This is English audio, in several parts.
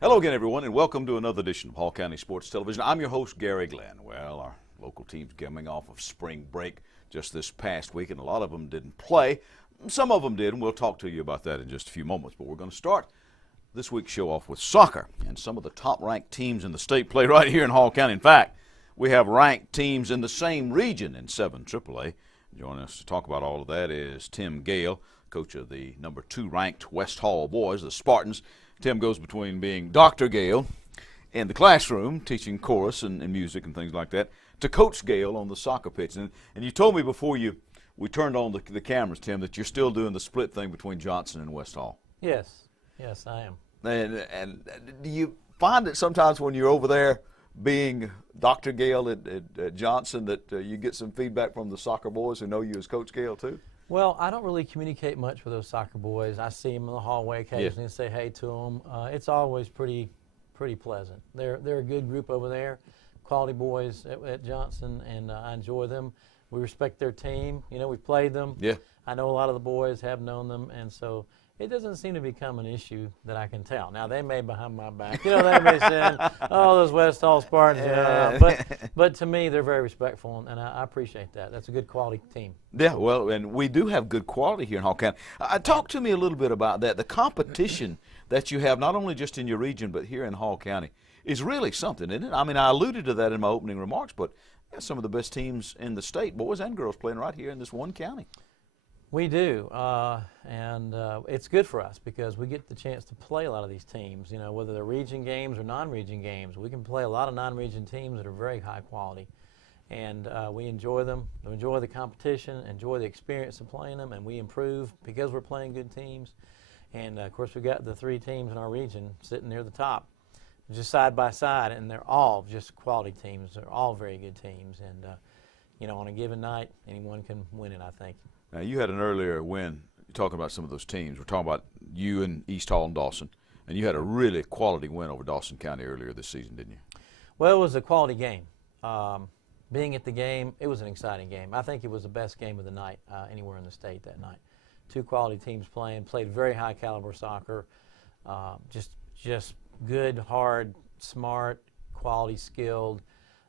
Hello again, everyone, and welcome to another edition of Hall County Sports Television. I'm your host, Gary Glenn. Well, our local team's coming off of spring break just this past week, and a lot of them didn't play. Some of them did, and we'll talk to you about that in just a few moments. But we're going to start this week's show off with soccer, and some of the top-ranked teams in the state play right here in Hall County. In fact, we have ranked teams in the same region in 7 AAA. Joining us to talk about all of that is Tim Gale, coach of the number 2 ranked West Hall boys, the Spartans. Tim goes between being Dr. Gale in the classroom, teaching chorus and music and things like that, to Coach Gale on the soccer pitch. And you told me before we turned on the cameras, Tim, that you're still doing the split thing between Johnson and West Hall. Yes, I am. And do you find that sometimes when you're over there being Dr. Gale at Johnson that you get some feedback from the soccer boys who know you as Coach Gale too? Well, I don't really communicate much with those soccer boys. I see them in the hallway occasionally and say hey to them. It's always pretty pleasant. They're a good group over there, quality boys at Johnson, and I enjoy them. We respect their team. You know, we've played them. Yeah. I know a lot of the boys have known them, and so it doesn't seem to become an issue that I can tell. Now, they may behind my back. You know, they may say, oh, those West Hall Spartans. But to me, they're very respectful, and I appreciate that. That's a good quality team. Yeah, well, and we do have good quality here in Hall County. Talk to me a little bit about that. The competition that you have, not only just in your region, but here in Hall County, is really something, isn't it? I mean, I alluded to that in my opening remarks, but some of the best teams in the state, boys and girls, playing right here in this one county. We do, and it's good for us because we get the chance to play a lot of these teams, you know, whether they're region games or non-region games. We can play a lot of non-region teams that are very high quality, and we enjoy them. We enjoy the competition, enjoy the experience of playing them, and we improve because we're playing good teams. And, of course, we've got the 3 teams in our region sitting near the top, just side by side, and they're all just quality teams. They're all very good teams, and, you know, on a given night, anyone can win it, I think. Now, you had an earlier win talking about some of those teams. We're talking about you and East Hall and Dawson, and you had a really quality win over Dawson County earlier this season, didn't you? Well, it was a quality game. Being at the game, it was an exciting game. I think it was the best game of the night anywhere in the state that night. 2 quality teams played very high caliber soccer, just good, hard, smart, quality, skilled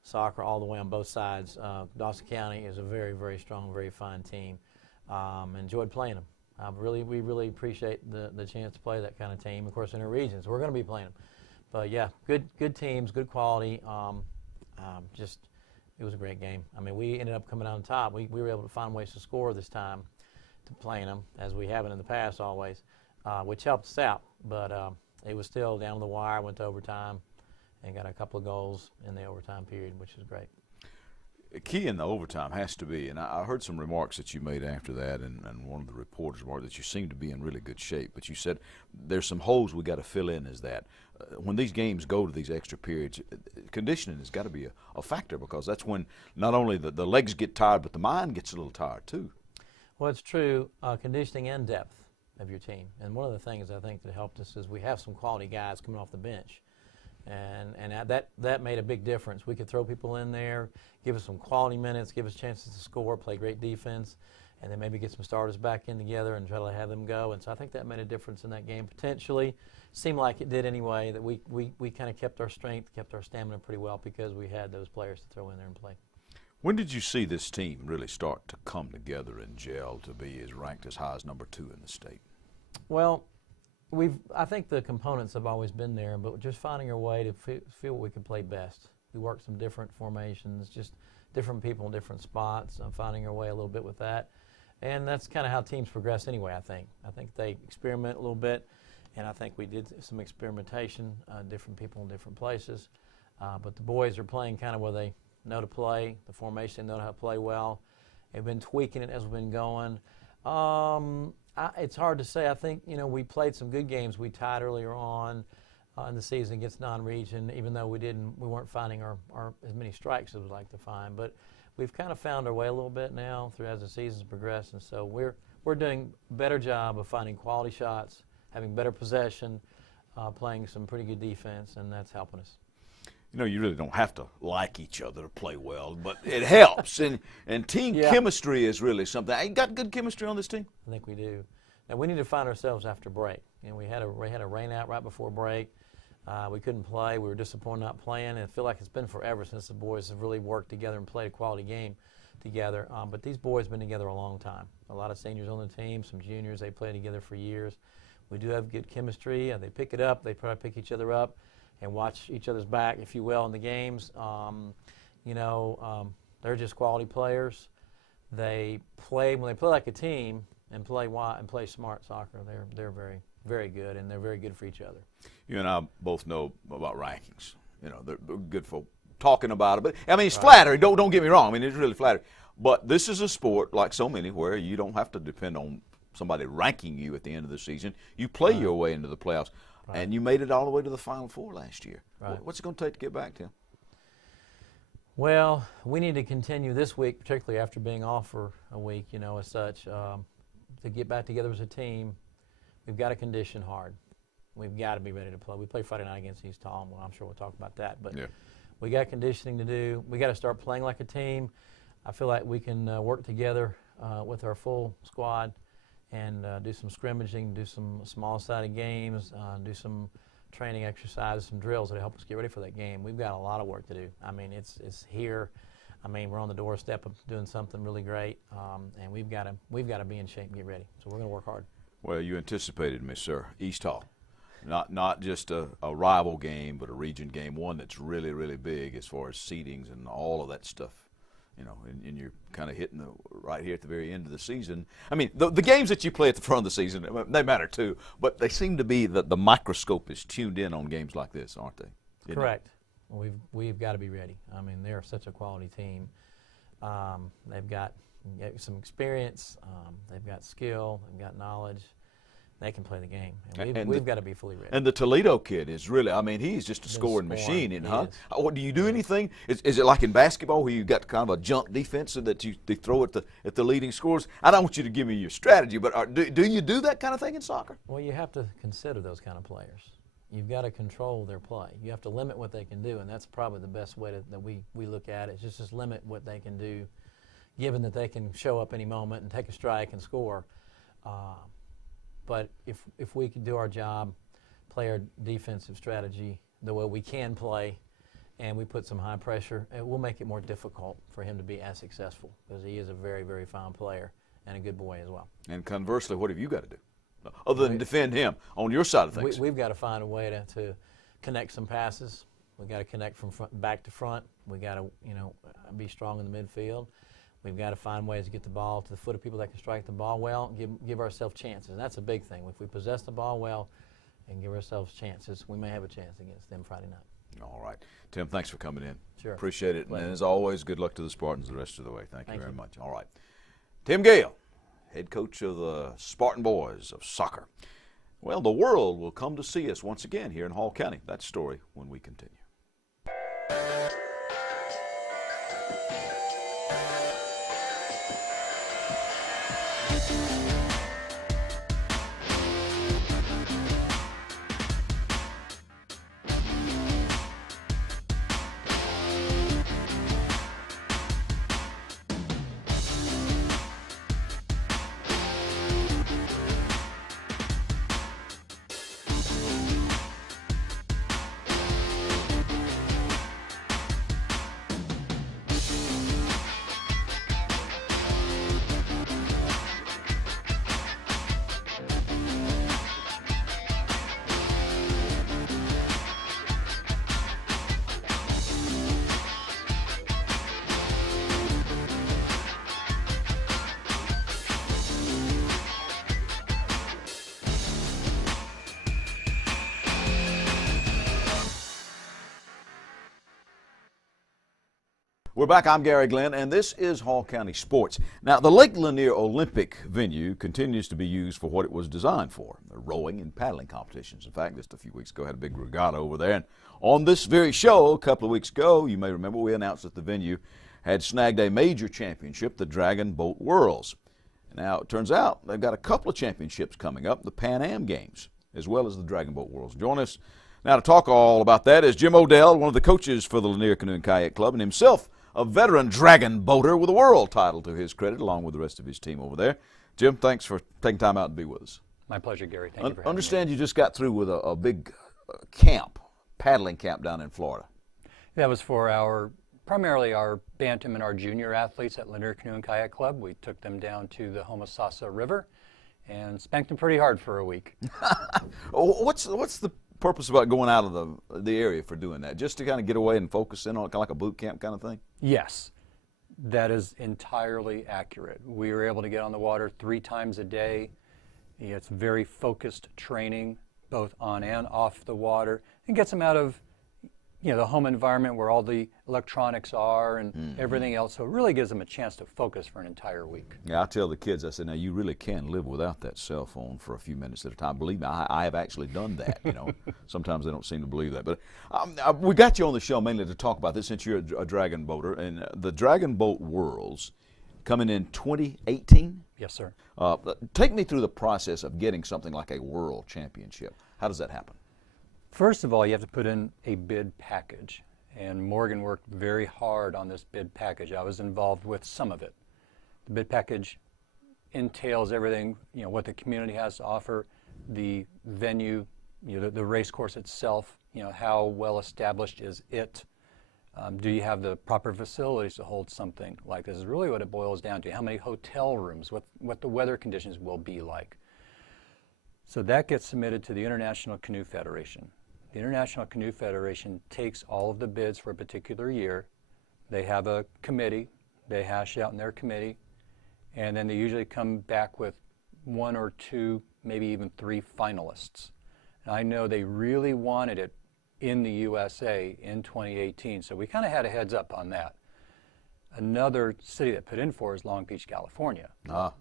soccer all the way on both sides. Dawson County is a very, very strong, very fine team. Enjoyed playing them. We really appreciate the chance to play that kind of team. Of course, in our regions, we're going to be playing them. But yeah, good teams, good quality. It was a great game. I mean, we ended up coming out on top. We were able to find ways to score this time to playing them, as we haven't in the past always, which helped us out. But it was still down to the wire, went to overtime, and got a couple of goals in the overtime period, which was great. Key in the overtime has to be, and I heard some remarks that you made after that, and one of the reporters remarked that you seem to be in really good shape, but you said there's some holes we got to fill in. Is that when these games go to these extra periods, conditioning has got to be a factor, because that's when not only the legs get tired, but the mind gets a little tired too. Well, it's true, conditioning and depth of your team. And one of the things I think that helped us is we have some quality guys coming off the bench. And that made a big difference. We could throw people in there, give us some quality minutes, give us chances to score, play great defense, and then maybe get some starters back in together and try to have them go. And so I think that made a difference in that game potentially. Seemed like it did anyway, that we kind of kept our strength, kept our stamina pretty well because we had those players to throw in there and play. When did you see this team really start to come together and gel to be ranked as high as number 2 in the state? Well, I think the components have always been there, but just finding our way to feel what we could play best. We worked some different formations, just different people in different spots, finding our way a little bit with that. And that's kind of how teams progress anyway, I think. I think they experiment a little bit, and I think we did some experimentation, different people in different places. But the boys are playing kind of where they know to play, the formation, they know how to play well. They've been tweaking it as we've been going. It's hard to say. I think, you know, we played some good games. We tied earlier on in the season against non-region, even though we weren't finding our as many strikes as we'd like to find. But we've kind of found our way a little bit now as the season's progressed, and so we're we're doing a better job of finding quality shots, having better possession, playing some pretty good defense, and that's helping us. You know, you really don't have to like each other to play well, but it helps. And team chemistry is really something. You got good chemistry on this team? I think we do. Now, we need to find ourselves after break. You know, we had a rain out right before break. We couldn't play. We were disappointed not playing, and I feel like it's been forever since the boys have really worked together and played a quality game together. But these boys have been together a long time. A lot of seniors on the team, some juniors, they played together for years. We do have good chemistry. They pick it up. They probably pick each other up and watch each other's back, if you will, in the games. They're just quality players. When they play like a team and play smart soccer, they're very, very good, and they're very good for each other. You and I both know about rankings. You know, they're good for talking about it. But, I mean, it's flattering. Don't get me wrong. I mean, it's really flattering. But this is a sport, like so many, where you don't have to depend on somebody ranking you at the end of the season. You play your way into the playoffs. And you made it all the way to the Final Four last year. What's it going to take to get back, Tim? Well, we need to continue this week, particularly after being off for a week, as such, to get back together as a team. We've got to condition hard. We've got to be ready to play. We play Friday night against East Hall. Well, I'm sure we'll talk about that. But we got conditioning to do. We got to start playing like a team. I feel like we can work together with our full squad and do some scrimmaging, do some small-sided games, do some training exercises, some drills that help us get ready for that game. We've got a lot of work to do. I mean, it's here. I mean, we're on the doorstep of doing something really great, and we've got to be in shape and get ready. So we're going to work hard. Well, you anticipated me, sir. East Hall, not just a rival game, but a region game, one that's really, really big as far as seedings and all of that stuff. You know, and you're kind of hitting right here at the very end of the season. I mean, the games that you play at the front of the season, they matter too, but they seem to be the microscope is tuned in on games like this, aren't they? Correct. We've got to be ready. I mean, they're such a quality team. They've got some experience. They've got skill. They've got knowledge. They can play the game. And we've got to be fully ready. And the Toledo kid is really, I mean, he's just a scoring machine, huh? Do you do anything? Is it like in basketball where you got kind of a junk defense so that they throw at the leading scorers? I don't want you to give me your strategy, but do you do that kind of thing in soccer? Well, you have to consider those kind of players. You've got to control their play. You have to limit what they can do, and that's probably the best way that we look at it, is just limit what they can do, given that they can show up any moment and take a strike and score. But if we can do our job, play our defensive strategy the way we can play, and we put some high pressure, it will make it more difficult for him to be as successful, because he is a very, very fine player and a good boy as well. And conversely, what have you got to do other than defend him on your side of things? We've got to find a way to connect some passes. We've got to connect from back to front. We've got to be strong in the midfield. We've got to find ways to get the ball to the foot of people that can strike the ball well and give ourselves chances. And that's a big thing. If we possess the ball well and give ourselves chances, we may have a chance against them Friday night. All right. Tim, thanks for coming in. Sure. Appreciate it. And as always, good luck to the Spartans the rest of the way. Thank you very much. All right. Tim Gale, head coach of the Spartan Boys of soccer. Well, the world will come to see us once again here in Hall County. That story when we continue. We're back. I'm Gary Glenn, and this is Hall County Sports. Now, the Lake Lanier Olympic venue continues to be used for what it was designed for, the rowing and paddling competitions. In fact, just a few weeks ago, had a big regatta over there. And on this very show, a couple of weeks ago, you may remember, we announced that the venue had snagged a major championship, the Dragon Boat Whirls. Now, it turns out they've got a couple of championships coming up, the Pan Am Games, as well as the Dragon Boat Worlds. Join us now to talk all about that is Jim Odell, one of the coaches for the Lanier Canoe and Kayak Club, and himself a veteran dragon boater with a world title to his credit, along with the rest of his team over there. Jim, thanks for taking time out to be with us. My pleasure, Gary. Thank you for having me. Understand you just got through with a big camp, paddling camp down in Florida. That was for primarily our bantam and our junior athletes at Lanier Canoe and Kayak Club. We took them down to the Homosassa River and spanked them pretty hard for a week. What's the purpose about going out of the area for doing that? Just to kind of get away and focus in on it, kind of like a boot camp kind of thing? Yes, that is entirely accurate. We were able to get on the water 3 times a day. It's very focused training, both on and off the water, and gets them out of the home environment where all the electronics are and everything else. So it really gives them a chance to focus for an entire week. Yeah, I tell the kids, I said, now you really can live without that cell phone for a few minutes at a time. Believe me, I have actually done that, Sometimes they don't seem to believe that. But we got you on the show mainly to talk about this since you're a dragon boater. And the Dragon Boat Worlds coming in 2018? Yes, sir. Take me through the process of getting something like a world championship. How does that happen? First of all, you have to put in a bid package, and Morgan worked very hard on this bid package. I was involved with some of it. The bid package entails everything, what the community has to offer, the venue, the race course itself, how well established is it? Do you have the proper facilities to hold something like this? Is really what it boils down to. How many hotel rooms, what the weather conditions will be like. So that gets submitted to the International Canoe Federation. The International Canoe Federation takes all of the bids for a particular year. They have a committee. They hash out in their committee. And then they usually come back with 1 or 2, maybe even 3 finalists. And I know they really wanted it in the USA in 2018, so we kind of had a heads up on that. Another city that put in for is Long Beach, California.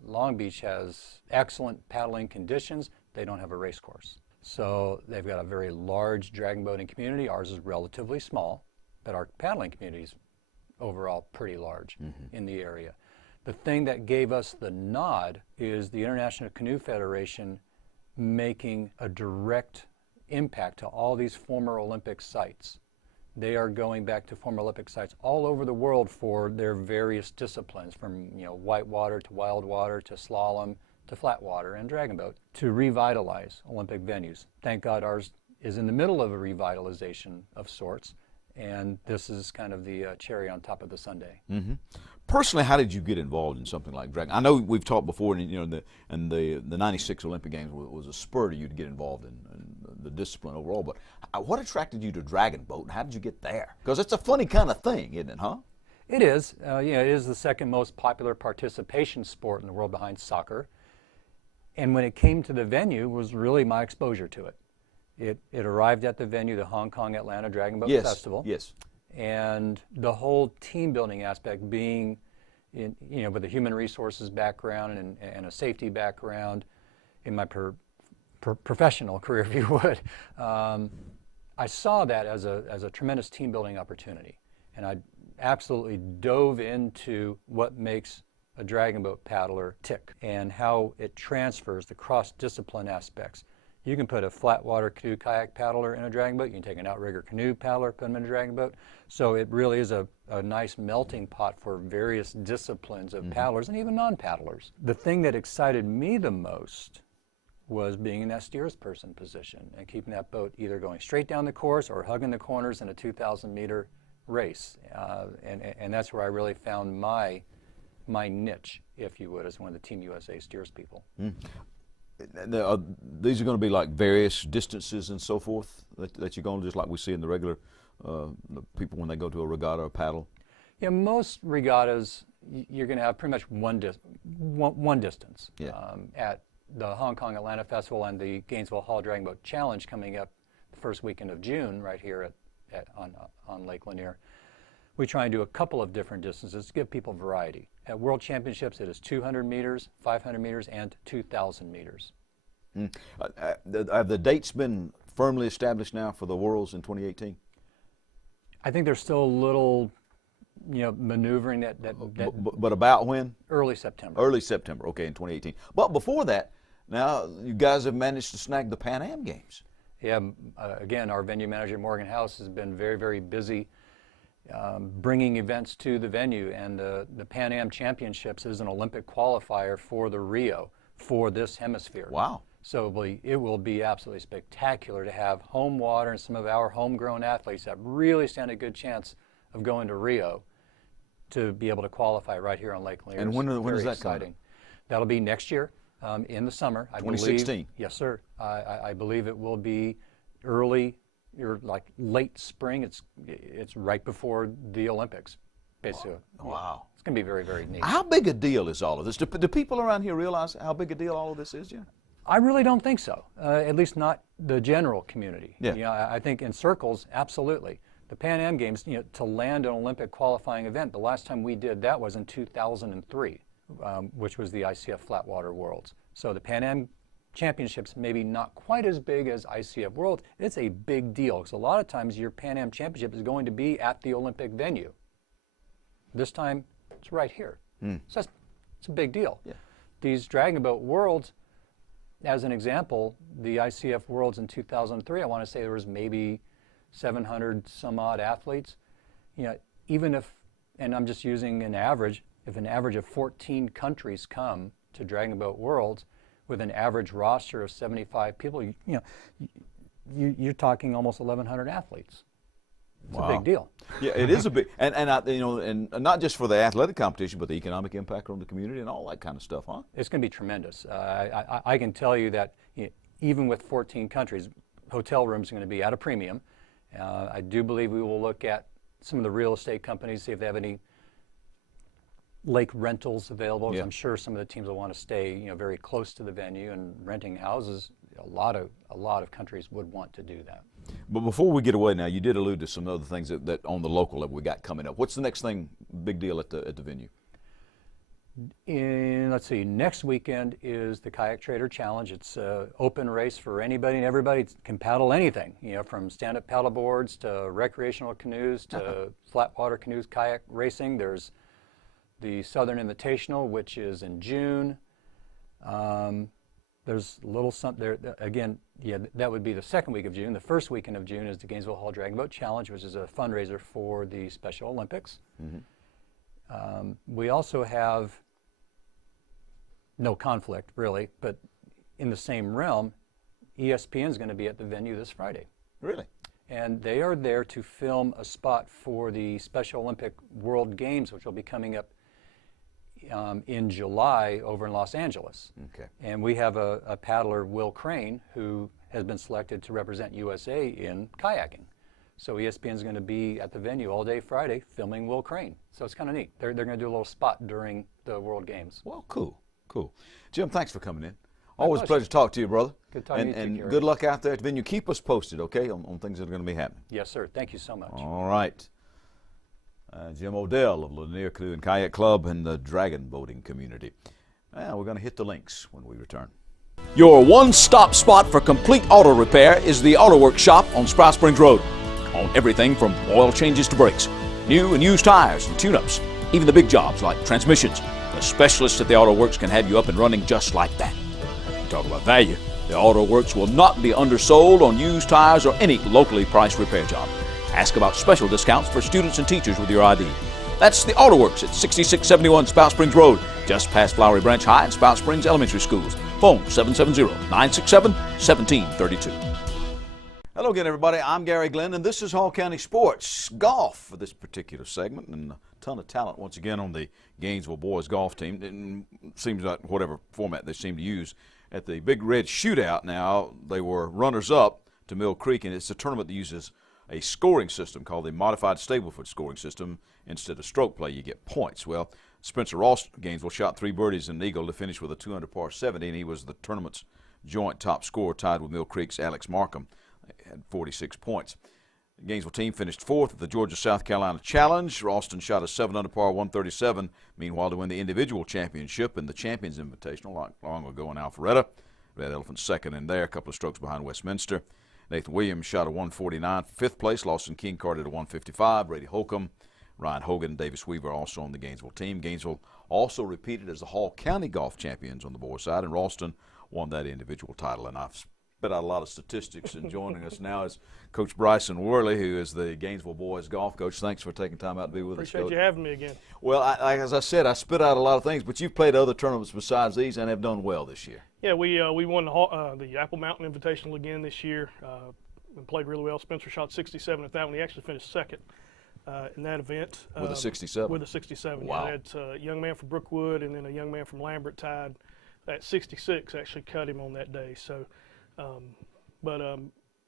Long Beach has excellent paddling conditions. They don't have a race course. So they've got a very large dragon boating community. Ours is relatively small, but our paddling community is overall pretty large in the area. The thing that gave us the nod is the International Canoe Federation making a direct impact to all these former Olympic sites. They are going back to former Olympic sites all over the world for their various disciplines, from whitewater to wild water to slalom to flat water and dragon boat, to revitalize Olympic venues. Thank God ours is in the middle of a revitalization of sorts, and this is kind of the cherry on top of the sundae. Personally, how did you get involved in something like dragon? I know we've talked before, and the '96 Olympic Games was a spur to you to get involved in the discipline overall. But what attracted you to dragon boat, and how did you get there? Because it's a funny kind of thing, isn't it, huh? It is. It is the second most popular participation sport in the world behind soccer. And when it came to the venue, was really my exposure to it. It arrived at the venue, the Hong Kong Atlanta Dragon Boat Festival. Yes. And the whole team building aspect, being with a human resources background and a safety background in my professional career, if you would, I saw that as a tremendous team building opportunity. And I absolutely dove into what makes a dragon boat paddler tick and how it transfers the cross-discipline aspects. You can put a flat water canoe kayak paddler in a dragon boat. You can take an outrigger canoe paddler, put them in a dragon boat. So it really is a nice melting pot for various disciplines of paddlers and even non-paddlers. The thing that excited me the most was being in that steersperson position and keeping that boat either going straight down the course or hugging the corners in a 2,000-meter race. And that's where I really found my niche, if you would, as one of the Team USA steers people. These are going to be like various distances and so forth that you're going to, just like we see in the regular the people when they go to a regatta or paddle? Yeah, most regattas you're going to have pretty much one distance. Yeah. At the Hong Kong Atlanta Festival and the Gainesville Hall Dragon Boat Challenge coming up the first weekend of June right here on Lake Lanier, we try and do a couple of different distances to give people variety. At World Championships, it is 200 meters, 500 meters, and 2,000 meters. Have the dates been firmly established now for the Worlds in 2018? I think they're still a maneuvering that But about when? early September. Early September, okay, in 2018. But before that, now you guys have managed to snag the Pan Am Games. Yeah, again, our venue manager, Morgan House, has been very, very busy bringing events to the venue, and the Pan Am Championships is an Olympic qualifier for the Rio for this hemisphere. Wow. So it will be absolutely spectacular to have home water and some of our homegrown athletes that really stand a good chance of going to Rio to be able to qualify right here on Lake Lanier. And when is that exciting. coming? That'll be next year in the summer. 2016? Yes, sir. I believe it will be early, or like late spring. It's right before the Olympics, basically. Wow. It's going to be very, very neat. How big a deal is all of this? Do people around here realize how big a deal all of this is, Jim? I really don't think so, at least not the general community. Yeah. I think in circles, absolutely. The Pan Am Games, to land an Olympic qualifying event, the last time we did that was in 2003, which was the ICF Flatwater Worlds. So the Pan Am Championships, maybe not quite as big as ICF World. It's a big deal because a lot of times your Pan Am Championship is going to be at the Olympic venue. This time, it's right here. So it's a big deal. Yeah. These Dragon Boat Worlds, as an example, the ICF Worlds in 2003, I want to say there was maybe 700 some odd athletes. Even if, and I'm just using an average, if an average of 14 countries come to Dragon Boat Worlds with an average roster of 75 people, you're talking almost 1,100 athletes. It's a big deal. Yeah, it is a big, and not just for the athletic competition, but the economic impact on the community and all that kind of stuff, huh? It's going to be tremendous. I can tell you that even with 14 countries, hotel rooms are going to be at a premium. I do believe we will look at some of the real estate companies, see if they have any lake rentals available. Yeah. I'm sure some of the teams will want to stay, very close to the venue and renting houses. A lot of countries would want to do that. But before we get away now, you did allude to some other things that on the local level we got coming up. What's the next thing, big deal at the venue? Let's see, next weekend is the Kayak Trader Challenge. It's an open race for anybody and everybody. Can paddle anything, from stand-up paddle boards to recreational canoes to flatwater canoes, kayak racing. There's the Southern Invitational, which is in June. There's a little something there. Again, that would be the second week of June. The first weekend of June is the Gainesville Hall Dragon Boat Challenge, which is a fundraiser for the Special Olympics. We also have no conflict, really, but in the same realm, ESPN is going to be at the venue this Friday. Really? And they are there to film a spot for the Special Olympic World Games, which will be coming up in July over in Los Angeles. Okay. And we have a paddler, Will Crane, who has been selected to represent USA in kayaking. So ESPN is going to be at the venue all day Friday filming Will Crane. So it's kind of neat. They're going to do a little spot during the World Games. Well, cool. Jim, thanks for coming in. Always a pleasure. pleasure to talk to you, brother. Good talking to you, and Gary. good luck out there at the venue. Keep us posted, okay, on things that are going to be happening. Yes, sir. Thank you so much. All right. Jim Odell of Lanier Canoe and Kayak Club and the Dragon Boating Community. We're going to hit the links when we return. Your one-stop spot for complete auto repair is the Auto Works shop on Sprout Springs Road. On everything from oil changes to brakes, new and used tires and tune-ups, even the big jobs like transmissions. The specialists at the Auto Works can have you up and running just like that. Talk about value. The Auto Works will not be undersold on used tires or any locally priced repair job. Ask about special discounts for students and teachers with your ID. That's the Auto Works at 6671 Spout Springs Road, just past Flowery Branch High and Spout Springs Elementary Schools. Phone 770-967-1732. Hello again, everybody. I'm Gary Glenn, and this is Hall County Sports. Golf for this particular segment, and a ton of talent once again on the Gainesville boys golf team. It seems like whatever format they seem to use. At the Big Red Shootout now, they were runners-up to Mill Creek, and it's a tournament that uses a scoring system called the Modified Stableford Scoring System. Instead of stroke play, you get points. Well, Spencer Ross, Gainesville, shot 3 birdies and an eagle to finish with a 2 under par 70, and he was the tournament's joint top scorer, tied with Mill Creek's Alex Markham. Had 46 points. The Gainesville team finished 4th at the Georgia-South Carolina Challenge. Ralston shot a 7 under par 137. Meanwhile, to win the individual championship in the Champions Invitational, like long ago in Alpharetta. Red Elephant second in there, a couple of strokes behind Westminster. Nathan Williams shot a 149 for 5th place. Lawson King carded a 155. Brady Holcomb Ryan Hogan and Davis Weaver also on the Gainesville team. Gainesville also repeated as the Hall County golf champions on the boys' side, and Ralston won that individual title. And I've spit out a lot of statistics, and joining us now is Coach Bryson Worley, who is the Gainesville boys golf coach. Thanks for taking time out to be with us, Coach. Appreciate you having me again. Well, as I said, I spit out a lot of things, but you've played other tournaments besides these and have done well this year. Yeah, we won the Apple Mountain Invitational again this year. And played really well. Spencer shot 67 at that one. He actually finished second in that event. With a 67? With a 67. Wow. Yeah, it's a young man from Brookwood and then a young man from Lambert tied. That 66 actually cut him on that day. So,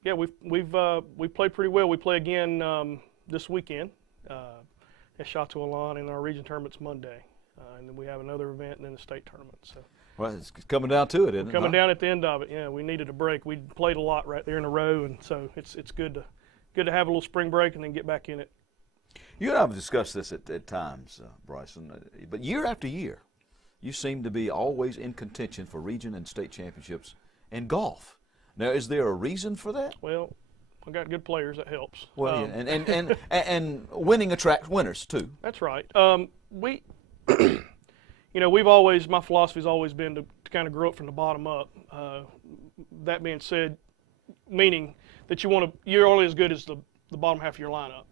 yeah, we've played pretty well. We play again this weekend at Chateau Alon, and our region tournament's Monday. And then we have another event and then the state tournament. So. Well, it's coming down to it, isn't it? Coming down at the end of it, yeah. We needed a break. We played a lot right there in a row, and so it's good to have a little spring break and then get back in it. You and I have discussed this at times, Bryson, but year after year, you seem to be always in contention for region and state championships in golf. Now, is there a reason for that? Well, I got good players. That helps. Well, yeah, and winning attracts winners too. That's right. We've always, my philosophy's always been to kind of grow up from the bottom up. That being said, meaning that you're only as good as the bottom half of your lineup.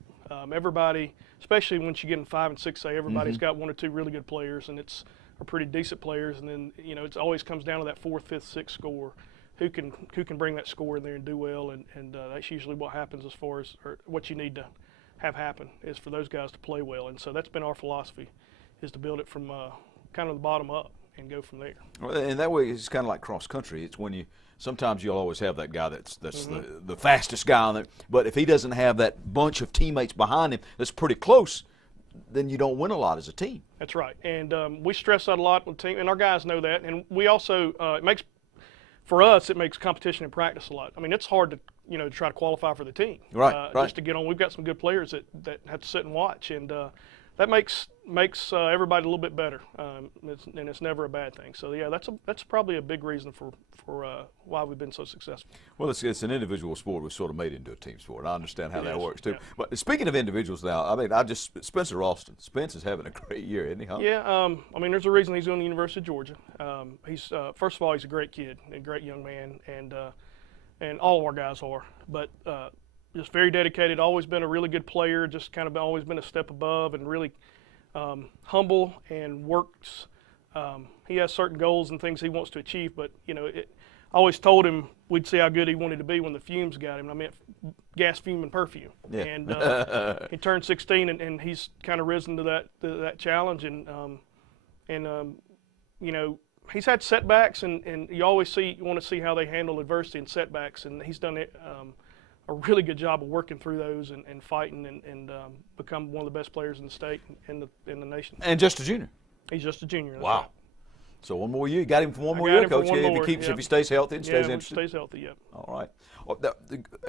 Everybody, especially once you get in 5 and 6A, everybody's got 1 or 2 really good players, and it's are pretty decent players. And then it always comes down to that 4th, 5th, 6th score. Who can bring that score in there and do well, and that's usually what happens as far as or what you need to have happen is for those guys to play well. And so that's been our philosophy, is to build it from kind of the bottom up and go from there. Well, and that way it's kind of like cross country. It's when sometimes you'll always have that guy that's the fastest guy on there, but if he doesn't have that bunch of teammates behind him that's pretty close, then you don't win a lot as a team. That's right, and we stress that a lot with the team, and our guys know that. And we also for us, it makes competition in practice a lot. I mean, it's hard to try to qualify for the team, right? Just to get on. We've got some good players that have to sit and watch, and that makes everybody a little bit better, and it's never a bad thing. So yeah, that's probably a big reason for why we've been so successful. Well, it's an individual sport. We're sort of made into a team sport. I understand how that works too. Yeah. But speaking of individuals now, I mean, Spencer Ralston. Spence is having a great year, isn't he? Huh? Yeah, I mean, there's a reason he's going to the University of Georgia. He's first of all, he's a great kid, a great young man, and all of our guys are. But just very dedicated, always been a really good player, just kind of always been a step above, and really humble and works. He has certain goals and things he wants to achieve, but I always told him we'd see how good he wanted to be when the fumes got him. I mean, gas, fume, and perfume. Yeah. And he turned 16, and he's kind of risen to that challenge, and he's had setbacks, and you always want to see how they handle adversity and setbacks, and he's done it. A really good job of working through those and fighting and become one of the best players in the state and in the nation. And just a junior. He's just a junior. That's wow. Right. So one more year. You got him for one more year, Coach. If he stays healthy and stays interested. Stays healthy. Yep. All right. Well,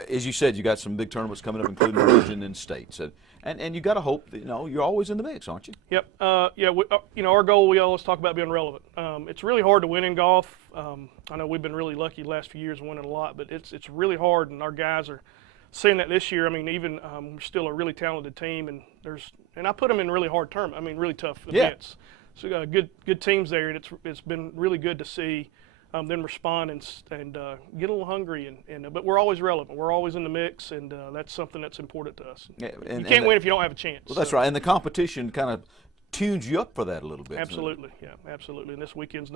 as you said, you got some big tournaments coming up, including the region and states, and you got to hope that you're always in the mix, aren't you? Yep. Our goal, we always talk about being relevant. It's really hard to win in golf. I know we've been really lucky the last few years winning a lot, but it's really hard, and our guys are seeing that this year. I mean, even we're still a really talented team, and I put them in really hard terms. I mean, really tough events. So good teams there, and it's been really good to see them respond and get a little hungry. But we're always relevant. We're always in the mix, and that's something that's important to us. Yeah, you can't win if you don't have a chance. Well, that's right, and the competition kind of tunes you up for that a little bit. Absolutely, yeah, absolutely. And this weekend's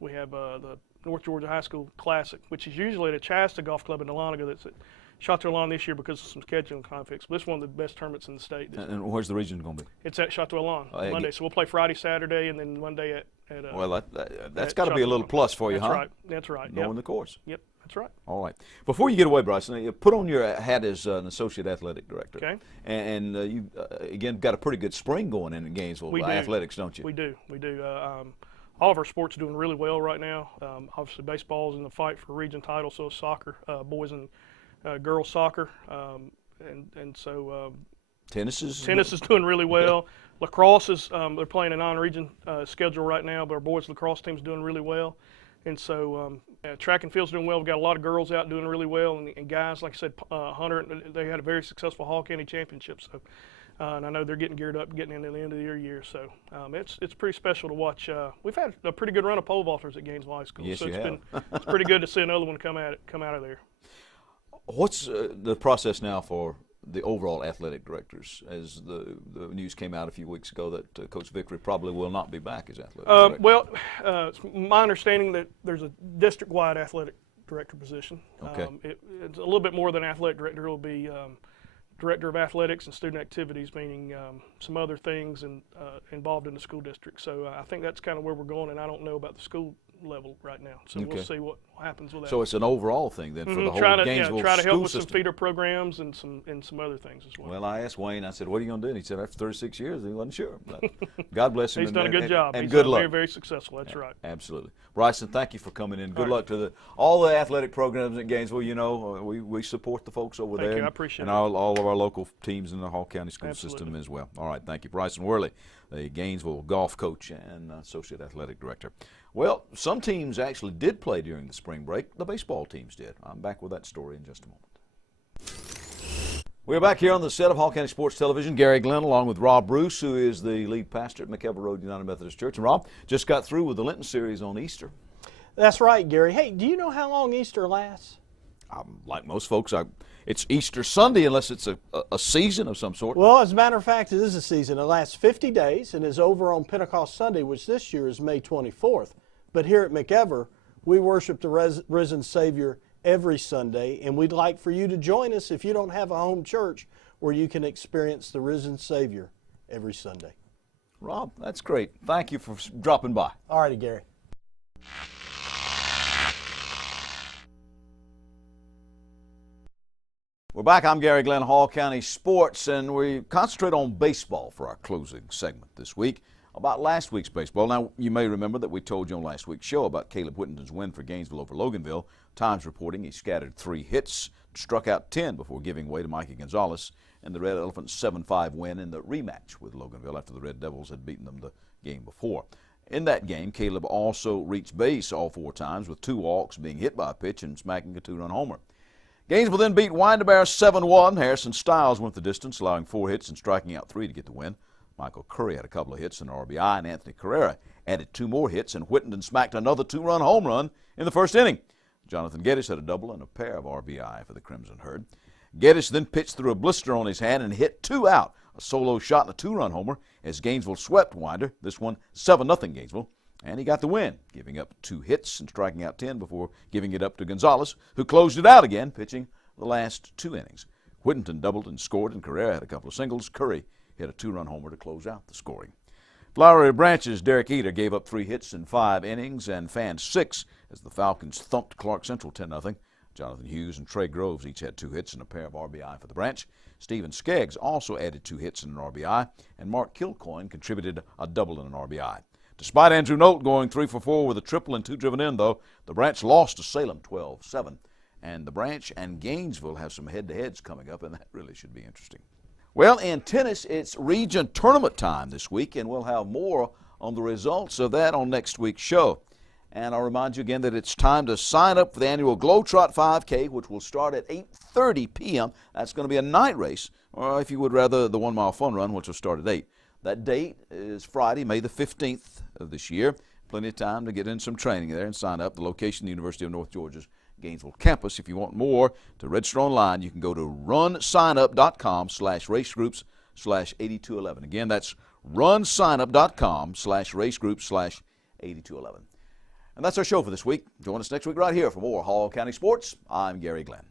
we have the North Georgia High School Classic, which is usually at a Shasta Golf Club in Dahlonega. That's at Chateau Alon this year because of some scheduling conflicts. But it's one of the best tournaments in the state. And where's the region going to be? It's at Chateau Alon Monday. So we'll play Friday, Saturday, and then Monday at well, that's got to be a little plus for you, that's huh? Right. That's right. Knowing the course. Yep, that's right. All right. Before you get away, Bryson, you put on your hat as an associate athletic director. Okay. And you, again, got a pretty good spring going in Gainesville athletics, don't you? We do. We do. All of our sports are doing really well right now. Obviously, baseball's in the fight for region title, so is soccer, boys and girls soccer, and so tennis is doing really well. Lacrosse is they're playing a non-region schedule right now, but our boys lacrosse team's doing really well, and so track and field's doing well. We've got a lot of girls out doing really well, and guys, like I said, Hunter, they had a very successful Hall County championship. So And I know they're getting geared up, getting into the end of their year. So it's pretty special to watch. We've had a pretty good run of pole vaulters at Gainesville High School. Yes, so it's pretty good to see another one come out of there. What's the process now for the overall athletic directors, as the news came out a few weeks ago that Coach Vickery probably will not be back as athletic director? Well, it's my understanding that there's a district-wide athletic director position. Okay. It's a little bit more than athletic director. It will be director of athletics and student activities, meaning some other things involved in the school district. So I think that's kind of where we're going, and I don't know about the school level right now. So we'll see what happens with that. So it's an overall thing then for the whole Gainesville try to help school with system. some feeder programs and some other things as well. Well, I asked Wayne, I said, what are you going to do? And he said, after 36 years, he wasn't sure. But God bless him. He's done a good job. And He's good done luck. very, very successful. That's right. Absolutely. Bryson, thank you for coming in. Good All luck to all the athletic programs at Gainesville. You know, we support the folks over there. Thank you. I appreciate and it. all of our local teams in the Hall County school Absolutely. system as well. All right, thank you. Bryson Worley, the Gainesville golf coach and associate athletic director. Well, some teams actually did play during the spring break. The baseball teams did. I'm back with that story in just a moment. We're back here on the set of Hall County Sports Television. Gary Glenn along with Rob Bruce, who is the lead pastor at McEver Road United Methodist Church. And Rob just got through with the Lenten series on Easter. That's right, Gary. Hey, do you know how long Easter lasts? Like most folks, it's Easter Sunday unless it's a season of some sort. Well, as a matter of fact, it is a season. It lasts 50 days and is over on Pentecost Sunday, which this year is May 24th. But here at McEver, we worship the risen Savior every Sunday, and we'd like for you to join us if you don't have a home church where you can experience the risen Savior every Sunday. Rob, that's great. Thank you for dropping by. All righty, Gary. We're back. I'm Gary Glenn, Hall County Sports, and we concentrate on baseball for our closing segment this week. About last week's baseball. Now, you may remember that we told you on last week's show about Caleb Whittington's win for Gainesville over Loganville. Times reporting he scattered 3 hits, struck out 10 before giving way to Mikey Gonzalez in the Red Elephants' 7-5 win in the rematch with Loganville after the Red Devils had beaten them the game before. In that game, Caleb also reached base all 4 times with 2 walks, being hit by a pitch and smacking a 2-run homer. Gainesville then beat Windermere 7-1. Harrison Stiles went the distance, allowing 4 hits and striking out 3 to get the win. Michael Curry had a couple of hits and an RBI, and Anthony Carrera added 2 more hits, and Whittington smacked another 2-run home run in the first inning. Jonathan Geddes had a double and a pair of RBI for the Crimson Herd. Geddes then pitched through a blister on his hand and hit 2 out, a solo shot and a 2-run homer as Gainesville swept Winder, this one 7-0 Gainesville, and he got the win, giving up 2 hits and striking out 10 before giving it up to Gonzalez, who closed it out again, pitching the last 2 innings. Whittington doubled and scored, and Carrera had a couple of singles. Curry hit a 2-run homer to close out the scoring. Flowery Branch's Derek Eater gave up 3 hits in 5 innings and fanned 6 as the Falcons thumped Clark Central 10-0. Jonathan Hughes and Trey Groves each had 2 hits and a pair of RBI for the Branch. Stephen Skeggs also added 2 hits and an RBI, and Mark Kilcoyne contributed a double and an RBI. Despite Andrew Nolt going 3 for 4 with a triple and 2 driven in, though, the Branch lost to Salem 12-7. And the Branch and Gainesville have some head-to-heads coming up, and that really should be interesting. Well, in tennis, it's region tournament time this week, and we'll have more on the results of that on next week's show. And I'll remind you again that it's time to sign up for the annual Globetrot 5K, which will start at 8:30 p.m. That's going to be a night race, or if you would rather, the 1-mile fun run, which will start at 8. That date is Friday, May the 15th of this year. Plenty of time to get in some training there and sign up. The location, the University of North Georgia's Gainesville campus. If you want more to register online, you can go to runsignup.com/racegroups/8211. Again, that's runsignup.com/racegroups/8211. And that's our show for this week. Join us next week right here for more Hall County Sports. I'm Gary Glenn.